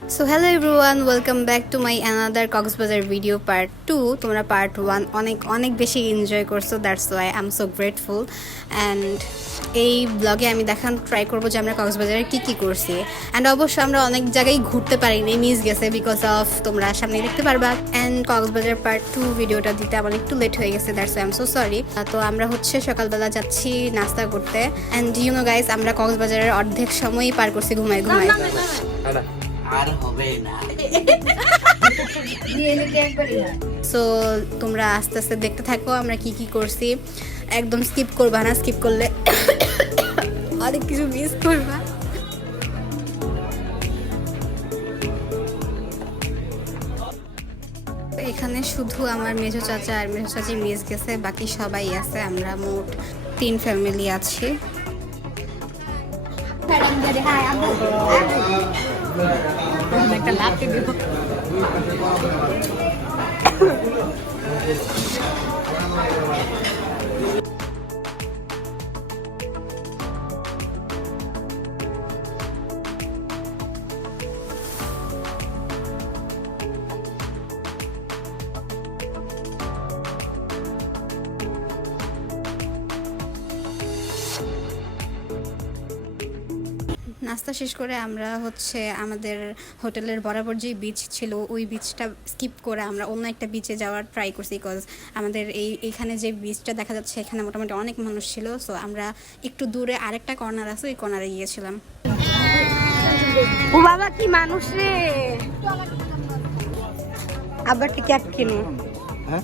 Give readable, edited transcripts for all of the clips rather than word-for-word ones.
So hello everyone, welcome back to my another Cox's Bazar video part 2। তোমরা part 1 অনেক অনেক বেশি এনজয় করছো, that's why I am so grateful. And এই ব্লগে আমি দেখান ট্রাই করবো যে আমরা কক্সবাজারে কী কী করছি। অ্যান্ড অবশ্য আমরা অনেক জায়গায় ঘুরতে পারিনি, মিস গেছে বিকজ অফ তোমরা সামনে দেখতে পারবা। অ্যান্ড কক্সবাজার পার্ট 2 ভিডিওটা দিতে আমার একটু লেট হয়ে গেছে, that's why I am so sorry. তো আমরা হচ্ছে সকালবেলা যাচ্ছি নাস্তা করতে। অ্যান্ড ইউ নো গাইস, আমরা কক্সবাজারের অর্ধেক সময়ই পার করছি ঘুমায় ঘুমায়। আর হবে না। সো তোমরা আস্তে আস্তে দেখতে থাকো আমরা কি কি করছি। একদম স্কিপ করবা না, স্কিপ করলে অনেক কিছু মিস করবা। এখানে শুধু আমার মেজো চাচা আর মেজো চাচি মিস গেছে, বাকি সবাই আছে। আমরা মোট 3 ফ্যামিলি আছি। একটা লাফি দেব। নাস্তা শেষ করে আমরা হচ্ছে আমাদের হোটেলের বরাবর যে বিচ ছিল ওই বিচটা স্কিপ করে আমরা অন্য একটা বিচে যাওয়ার ট্রাই করছি, বিকজ আমাদের এইখানে যে বিচটা দেখা যাচ্ছে এখানে মোটামুটি অনেক মানুষ ছিল। সো আমরা একটু দূরে আরেকটা কর্নার আছে, ওই কর্নারে গিয়েছিলাম। ও বাবা কি মানুষ রে, আবার টিকেট কিনো। হ্যাঁ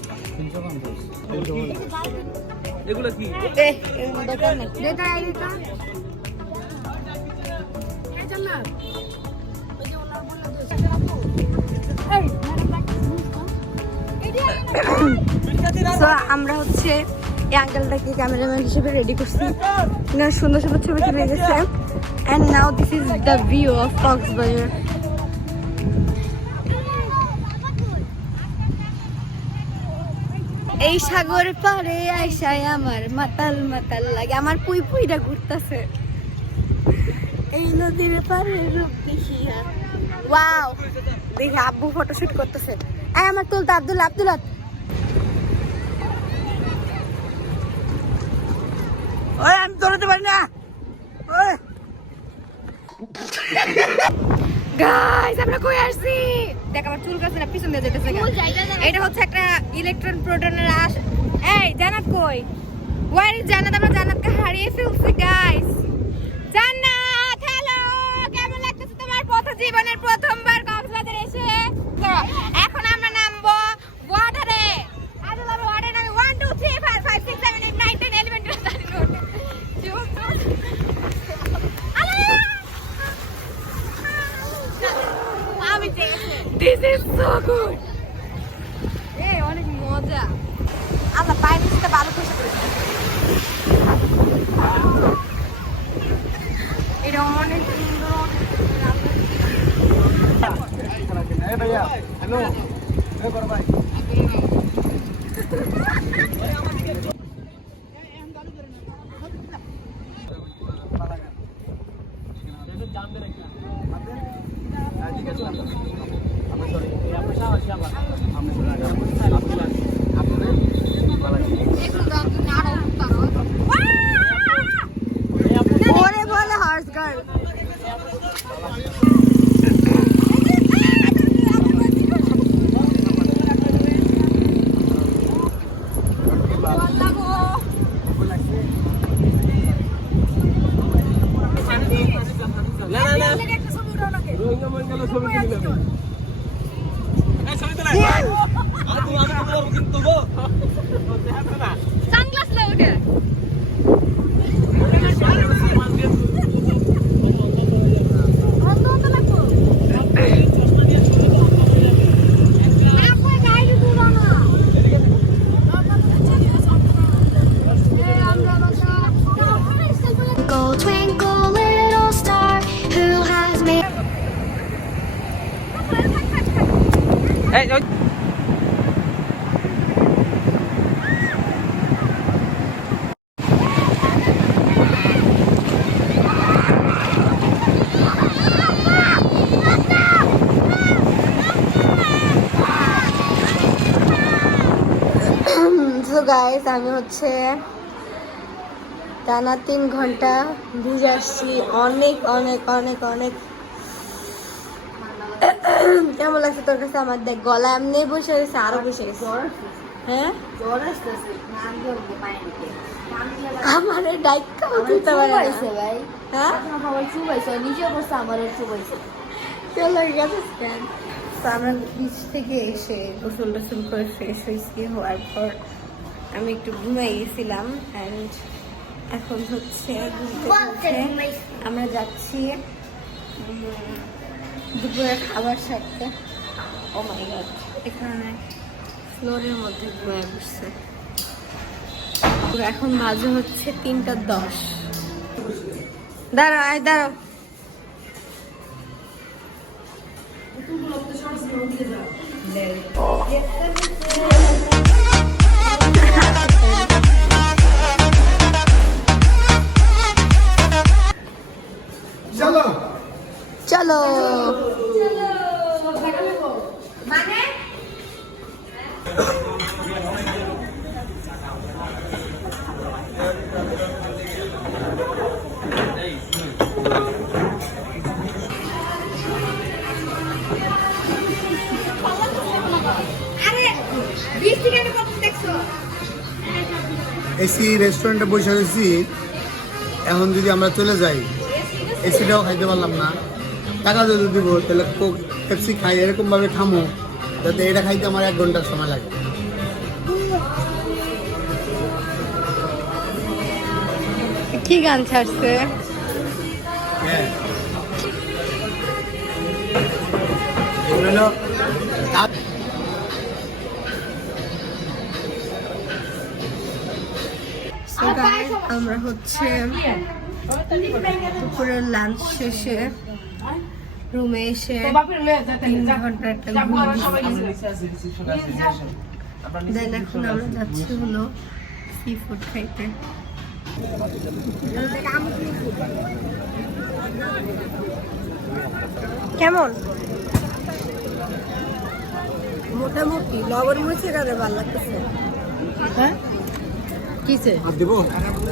এগুলো কি? আমরা হচ্ছে এই আঙ্কেলটাকে ক্যামেরাম্যান হিসেবে রেডি করছি, সুন্দর সুন্দর ছবি তুলে গেছে। And now this is the view of Cox's Bazar. এই সাগর পারে আইসায় আমার মাতাল মাতাল লাগে, আমার পুই পুইটা ঘুরতেছে এই নদীর পারে রূপ দেখিয়া। ওয়াও, দেখি আব্বু ফটোশুট করতেছে। আমার তুলতে আব্দুল আব্দুল ওই আমি দৌড়াতে পারি না। ওই গাইস আমরা কই আসছি? দেখ আমার চুল কাছে না পিছন দিয়ে যেতেছে। এটা হচ্ছে একটা ইলেকট্রন প্রোটনের এই জান্নাত কই? ওয়ার ইজ জান্নাত? আমরা জান্নাতকে হারিয়ে ফেলছি গাইস। জান্নাত হ্যালো, কেমন লাগতেছে তোমার জীবনের প্রথমবার কক্সবাজার এসে? এখন আমরা নামবো ওয়াটারে। আজ আমরা ওয়াটারে নামবো। 1 2 3 4 5 6 7 8 9 10 11 12 13 This is so good. এই অনেক মজা। আমরা বাইরে থেকে ভালো খুশি করেছি। এটা অনেক সুন্দর। এই ভাইয়া হ্যালো, এই বড় ভাই ওরে বলে হর্স গার্ল। না না না রোহিঙ্গা মঙ্গল ছবি তুলে নেবে। এই ছবি তোলা আর তুমি আমি করব কিন্তু গো দেখছ না সানগ্লাস লাও ওটা। এই গাইস আমি হচ্ছে টানা 3 ঘন্টা ভিজে আসছি, অনেক অনেক অনেক অনেক কেমন লাগছে তোর কাছে? আমার দেখ গলা এমনি বসে গেছে, আরো বসে গেছে। হ্যাঁ আমার ডাইকা উঠতে পারে না। হ্যাঁ চলো গেছে স্ক্যান। তো আমরা বিচ থেকে এসে গোসল টোসল করে ফ্রেশ হয়েছি, হওয়ার পর আমি একটু ঘুমাই গেছিলাম অ্যান্ড এখন হচ্ছে আমরা যাচ্ছি দুপুরের খাবার সারতে। ও মাই গড, এখানে ফ্লোরের মধ্যে ঘুমায় বসছে। তো এখন বাজে হচ্ছে 3:10। দাঁড়াও আয় দাঁড়াও। চলো মানে এসি রেস্টুরেন্টে বসে রয়েছি, এখন যদি আমরা চলে যাই এসিটাও খাইতে পারলাম না, টাকা যদি দিব তাহলে কোক পেপসি খাই, এরকমভাবে খামো যাতে এটা খাইতে আমার 1 ঘন্টার সময় লাগে। কি গান ছাড়ছে? হ্যাঁ এগুলো হলো So guys, আমরা হচ্ছে দুপুরের লাঞ্চ শেষে রুমে এসে 3 ঘন্টা একটা ঘুম দিয়েছি। দেন এখন আমরা যাচ্ছি হলো সি ফুড খাইতে। কেমন? মোটামুটি লবণ মরিচের কাছে ভালো লাগতেছে। হ্যাঁ কিসে দিব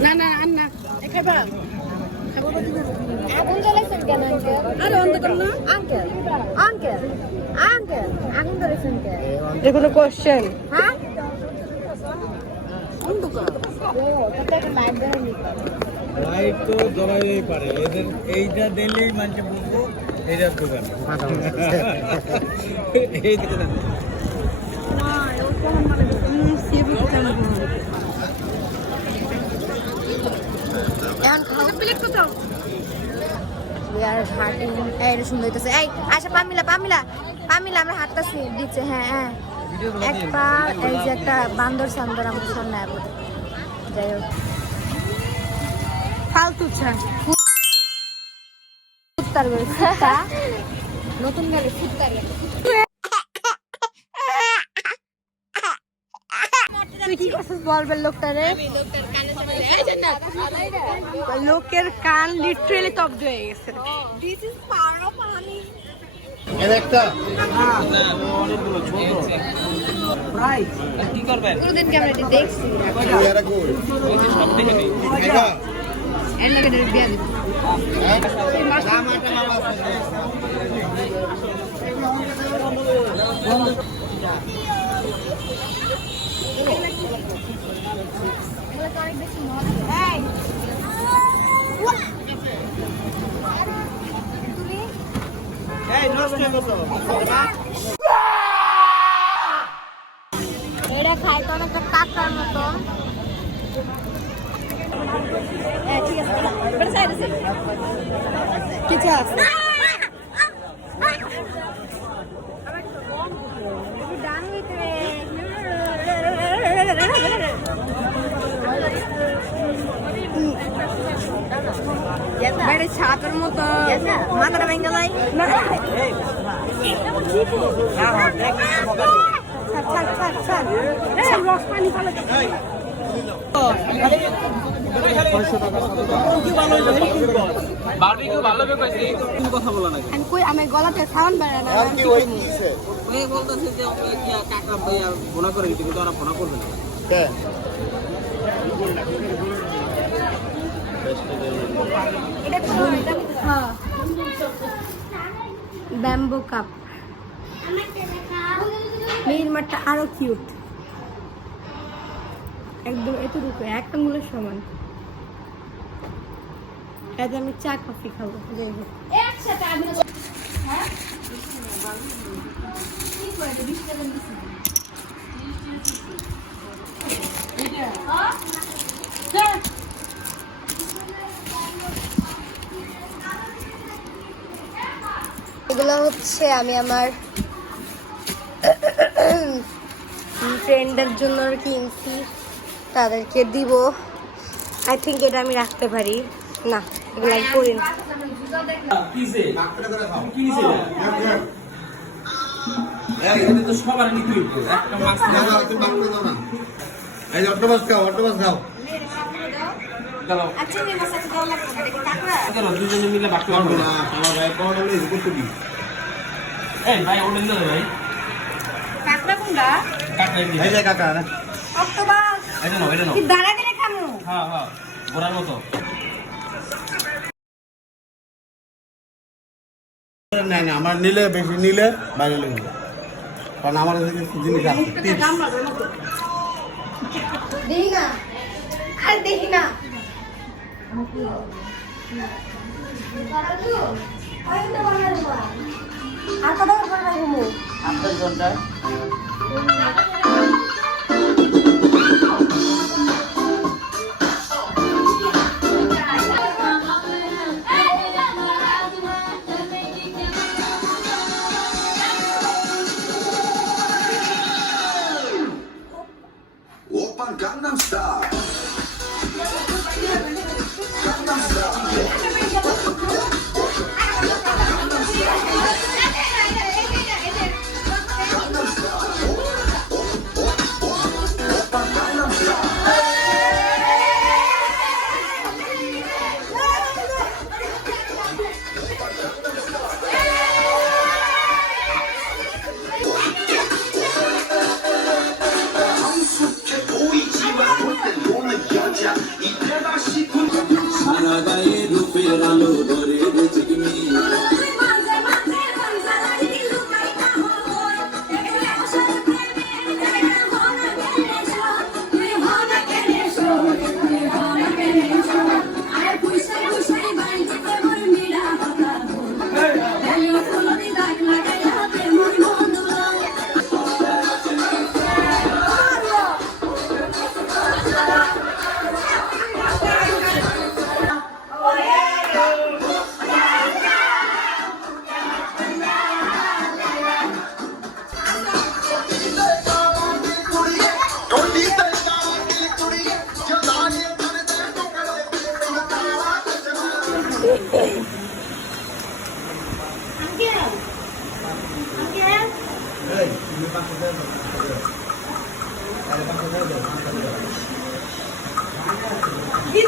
না না আর না খাইবা আগুন জ্বালাইছেন কেন আঙ্কেল? আরে অন্ধ কর না আঙ্কেল আঙ্কেল আঙ্কেল আগুন জ্বালাইছেন কেন? এর কোনো কোশ্চেন? হ্যাঁ অন্ধ কর কত লাইট দেন লাইট তো জ্বলাই পারে, এদের এইটা দিলেই মানুষ বুঝবো এটার দোকান। এই দিকে না সি ফুড কেন এখন খাও প্লেট কত? আর হাঁটি এই সুন্দর হইতেছে। এই আচ্ছা পামিলা পামিলা পামিলা আমরা হাঁটতেছি দিচ্ছে। হ্যাঁ হ্যাঁ এক পা এই যে একটা বান্দর সান্দর আমার সামনে আবো। যাই হোক ফালতু ছা ফুটতার করে ফুটতা নতুন গাড়ি ফুটতার তুই কি করছিস বলবেন লোকটারে? লোকের কান লিটারালি তব্দ হয়ে গেছে। একটা কি করবেন? কোনদিনকে আমরা এটা দেখছি সব দেখে নেই। এর লাগে বিয়া দিচ্ছি। এই নষ্ট কত? এটা খাই তো অনেকটা কাকার মতো। কিছু আছে বেড়ে ছাপের মতো মাথাটা ভেঙে যায়। বারবিকিউ ভালো পাইছি, তুমি কথা বলা না। আমি কই আমি গলাতে সাউন্ড বের না। আর কি ওই কিছে ওই বলতেছে যে কাকা ভাইয়া ফোন করে দিতে, কিন্তু ওরা ফোন করবে না। হ্যাঁ হ্যাঁ ব্যাম্বো কাপ মেয়ের মাঠটা আরো কিউট একদম এতটুকু এক আঙ্গুলের সমান আজ আমি চা কফি খাবো যাই হোক এগুলো হচ্ছে আমি আমার ফ্রেন্ডের জন্য কিনছি তাদেরকে দিব আই থিঙ্ক এটা আমি রাখতে পারি না এগুলো আমি পরি না কিসে কি নিছে এটা তো সবার নিতে হইতো একটা মাছ এই যে অক্টোপাস খাও গেল আচ্ছা আমি মাসাজ দাও লাগবে এটা কি কাকড়া গেল দুজনে মিলে বাকি করব না আমার ভাই পাওয়া গেলে এই করতে দিই এই ভাই ওটা নিল ভাই কাকড়া কোনটা কাটলাই দি এই যে কাকা অক্টোপাস এটা নাও কি দাঁড়া দিলে খামু হ্যাঁ বড়ার মতো না না আমার নিলে বেশি নিলে বাইরে লেগে যাবে। কারণ আমার কাছে কিছু জিনিস আছে tips। দেখি না আর দেখি না আর কত ঘুমো 8 ঘন্টা 오빤 강남스타일 성숙해 보이지만 볼땐 노는 여자 이때가 싶은 সারাগায়ে রূপের আলো ধরে বেঁচে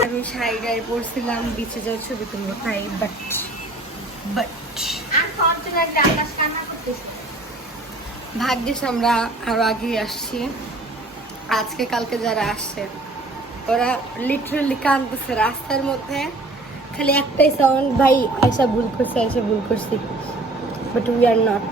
আমি শাড়ি গায়ে পরছিলাম বিচে যাওয়ার ছবি তুলবো তাই বাট ভাগ্যিস আমরা আরো আগে আসছি আজকে কালকে যারা আসছে ওরা লিটারালি কাঁদতেছে রাস্তার মধ্যে খালি একটাই সাউন্ড ভাই আয়সা ভুল করছি বাট উই আর নট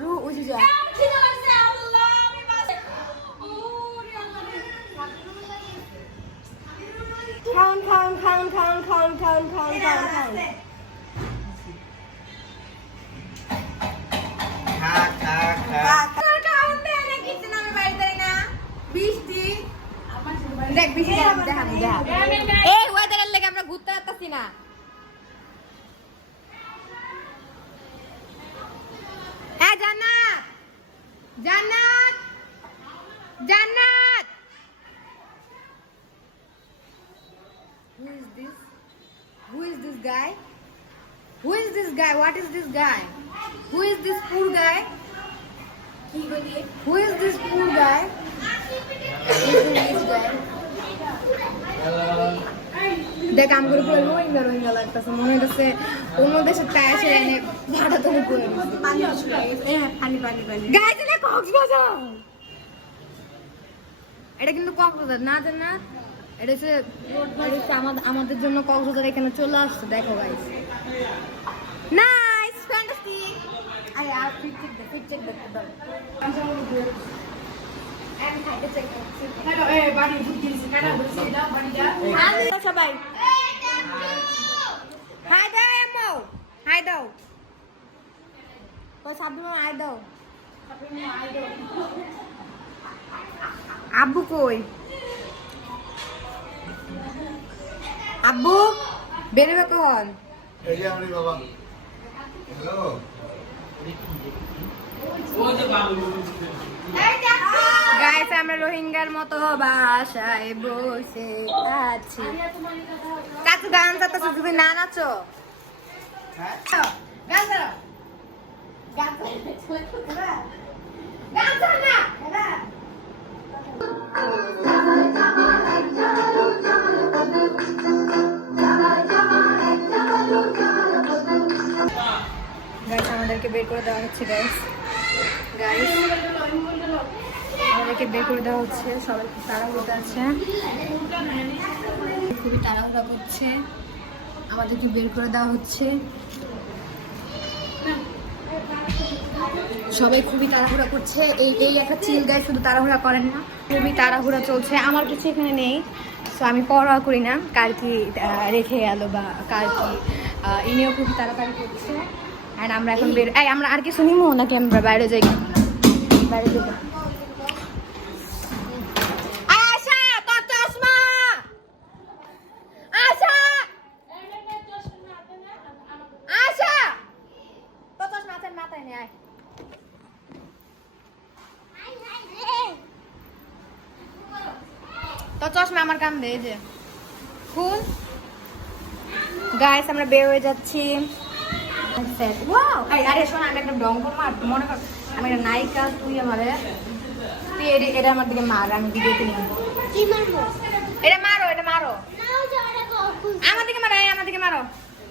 রু উজি যা খান দেখ বৃষ্টি এই ওয়েদারের লেগে আমরা ঘুরতে পারতাছি না জান্নাত Who is this guy? What is this guy? Who is this poor guy? Who is this poor guy? Who is this guy? দেখ আমগুলো পুরো রোহিঙ্গা লাগতেছে মনে হচ্ছে অন্য দেশের টায়ার ছেড়ে এনে ভাড়া তুমি করে পানি পানি পানি পানি গাইজ এটা কক্সবাজার এটা কিন্তু কক্সবাজার না জান্নাত এটা হচ্ছে আমাদের জন্য কক্সবাজার এখানে চলে আসছে দেখো গাইজ নাইস ফ্যান্টাস্টিক আরে আর ফিট চেক দাও সবাই হাই দাও এমো হাই দাও সাবধানে হাই দাও আব্বু কই আব্বু বেরোবে কখন এই যে আমি বাবা হ্যালো গাইস আমরা রোহিঙ্গার মতো বাসায় বসে আছি কাকু গান চাচ্ছ তুমি না নাচো গান চালাও গান চাল না গাইস আমাদেরকে বের করে দেওয়া হচ্ছে গাইস আমাদেরকে বের করে দেওয়া হচ্ছে সবাই খুব তাড়াহুড়ো আছে খুবই তাড়াহুড়া করছে আমাদেরকে বের করে দেওয়া হচ্ছে সবাই খুবই তাড়াহুড়া করছে এই একটা চিল গাইস শুধু তাড়াহুড়া করেন না খুবই তাড়াহুড়া চলছে আমার কিছু এখানে নেই সো আমি পরোয়া করি না কার কি রেখে গেল বা কার কি ইনিও খুবই তাড়াতাড়ি করছে আর আমরা এখন বের আমরা আর কিছু নিমো নাকি আমরা বাইরে যাই বাইরে যাবো আশা তোর চশমা আশা আশা তোর চশমা মাথায় নিয়ে আয় তোর চশমা আমার কান দে যে খুল গাইস আমরা বের হয়ে যাচ্ছি আরে শোন আমি একটা ডং করবো আর মনে কর আমি একটা নায়িকা তুই আমারে তুই এটা আমার দিকে মার আমি ভিডিওতে নিয়ে এটা মারো আমার দিকে মারো আমার দিকে মারো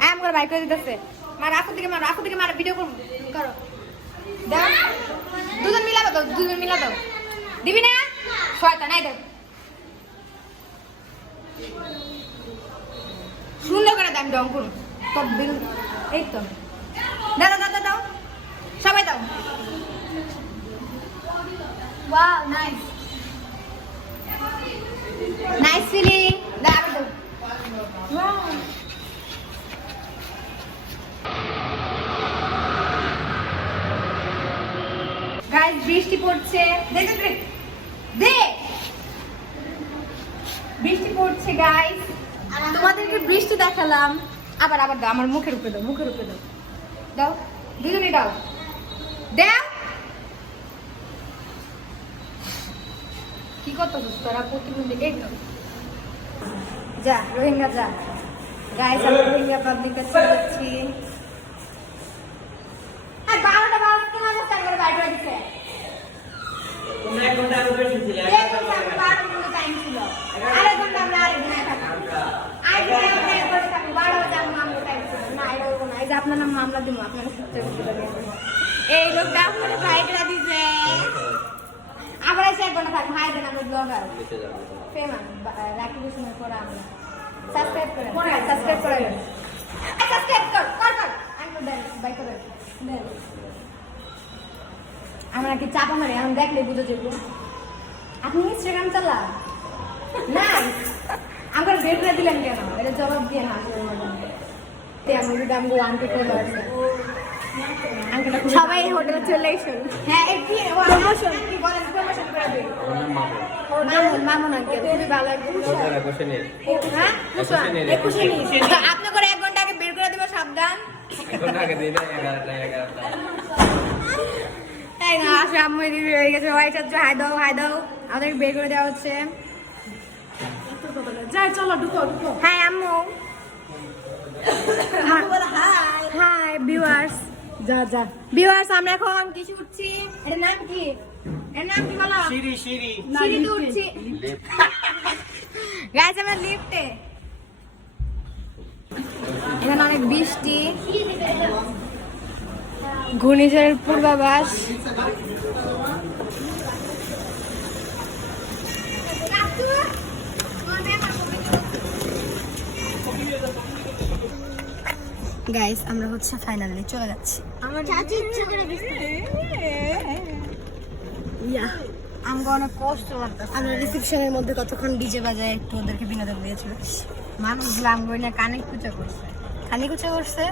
আম করে বাইক করে দিতেছে মার আপুর দিকে মারো ভিডিও করো দাও দুজন মিলা দাও দিবি না শয়তান নাই দেখ সুন্দর করে দাম ডং করুন সব দিল এই তো দাও সবাই দাও ওয়াও নাইস ফিলিং দাও ওয়াও গাইস বৃষ্টি পড়ছে বৃষ্টি পড়ছে গাইস তোমাদেরকে বৃষ্টি দেখালাম আবার দাও আমার মুখের উপরে দাও দুজনে দাও কি করতেছিস তোরা প্রতিবন্ধী এই তো যা রোহিঙ্গা যা গাইস আমরা রোহিঙ্গা পাবলিক কাছে যাচ্ছি আর 12টা বাজতে না স্টার্ট করে বাইরে দিছে তোমরা 1 ঘন্টা আগে বের হয়েছিলে 1 ঘন্টা 12 মিনিট টাইম ছিল আরেক ঘন্টা আমরা আরেক দিন আজ আমরা বসে থাকি 12 বাজে আমরা টাইম ছিল না এরকম না এই যে আপনার নাম মামলা দিব আপনারা সত্যি এই লোকটা আপনারা ফাইটরা দিছে আমরা এসে 1 ঘন্টা থাকি হাই দেন আমরা ব্লগার ফেমাস রাখি বিষ্ণুর পরে আমরা সাবস্ক্রাইব করেন সাবস্ক্রাইব কর আমি দেন বাই করে দেন আমরা কি চাপা মারি আমি দেখলে বুঝে যাবো আপনি ইনস্টাগ্রাম চালা না আমার বের করে দিলেন কেন এটা জবাব দিয়ে না আমি যদি আমি ওয়ানকে করে আসছে সবাই হোটেলে চলে এসো হ্যাঁ একটি প্রমোশন কি বলেন প্রমোশন করে দিই মামুন আঙ্কেল খুবই ভালো একদম হ্যাঁ আপনি করে 1 ঘন্টা আগে বের করে দেবো সাবধান 1 ঘন্টা আগে দিই না 11টা তাই না আসলে আম্মু দিদি হয়ে গেছে হোয়াইট চাচ্ছ হাই দাও আমাদের বের করে দেওয়া হচ্ছে যাই চলো ঢুকো হাই আম্মু হাই ভিউয়ার্স যা ভিউয়ার্স আমরা এখন কি উঠছি এর নাম কি বলো সিঁড়িতে উঠছি গাইস আমরা লিফটে এখানে অনেক বৃষ্টি, ঘূর্ণিঝড়ের পূর্বাভাস। গাইস আমরা হচ্ছে ফাইনালি চলে যাচ্ছি। আমাকে অনেক কষ্ট লাগতেছে। আমরা রিসেপশনের মধ্যে কতক্ষণ ডিজে বাজায় একটু ওদেরকে বিনোদন দিয়েছিল। মানুষ আমগো না কানে কুচা করছে। কানি কুচা করছে,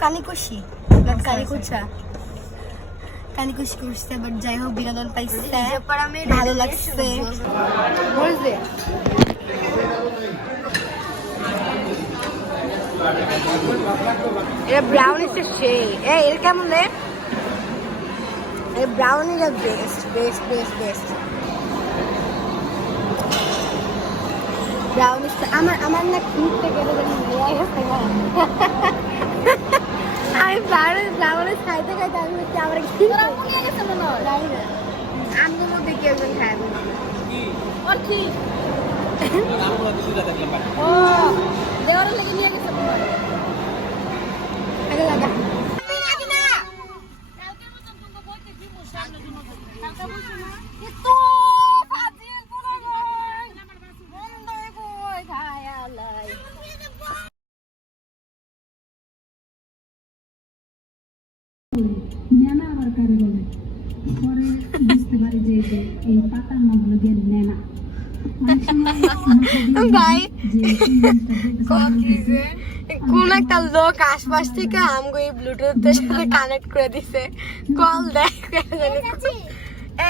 কানি কুশি কানি কুচা কানি কুশি করছে, বাট যাই হোক বিনোদন পাইছে, ভালো লাগছে। বলছে এটা ব্রাউনিটা সেই এর কেমন রে? এই ব্রাউনিটা best best best best brownie. আমার না কিনতে গেলে নিয়ে গেছে না। আমি ব্রাউনি খাইতে খাইতে আমি হচ্ছে আমার নিয়ে গেছে মনে হয়। আমগোর মধ্যে কি একজন খায় বলছে। ওর কি? ও দেওয়ার লেগে নিয়ে গেছে মনে হয়। আগে লাগা। নেনা আবার কারে বলে পরে বুঝতে পারি যে এই পাতার নাম হলো গিয়ে নেনা। অনেক সময় ভাই যে এই জিনিসটা বলতেছে, কোন একটা লোক আশপাশ থেকে আমগো এই ব্লুটুথের সাথে কানেক্ট করে দিছে, কল দেয়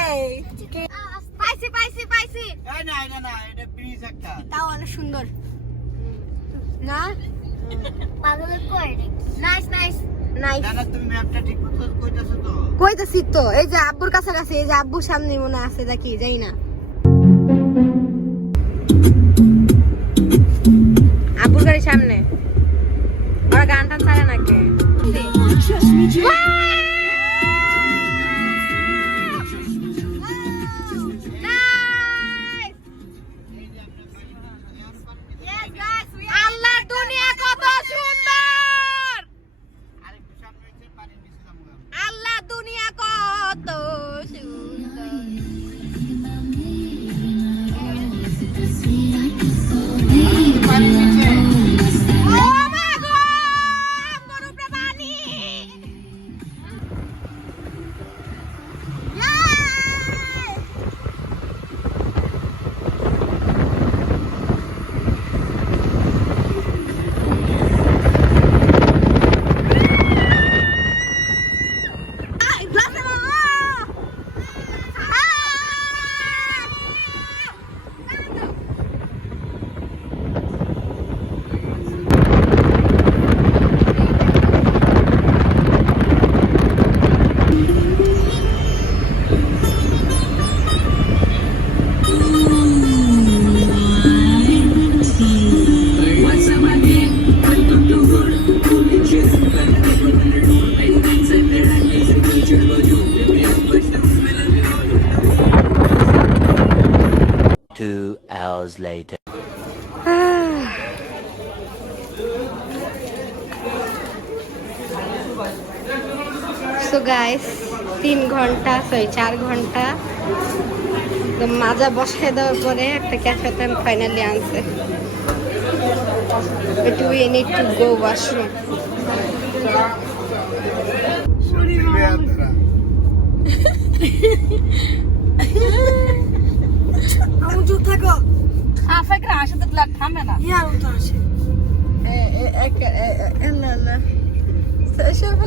এই পাইছি পাইছি পাইছি। তাও অনেক সুন্দর না পাগলের কয় নাইস নাইস নাইস। তুমি ম্যাপটা ঠিক মতো কইতাছো তো? কইতাছি তো, এই যে আব্বুর কাছাকাছি, এই যে আব্বুর সামনে মনে আছে দেখি, যাই না আব্বুর গাড়ির সামনে ওরা গান টান ছাড়ে নাকি? আল্লাহর দুনিয়া কত সুন্দর, আল্লাহর দুনিয়া কত সুন্দর। ও মা গো, আমার উপরে পানি। Two hours later. So guys 3 ঘন্টা 4 ঘন্টা মাজা বসায় দেওয়ার পরে একটা ক্যাফেতে ফাইনালি আনছে। But we need to go washroom. আমি চুপ থাকো। আফাকরা আসতে থামে না। ইয়ার উঠো আসে। لا لا شوف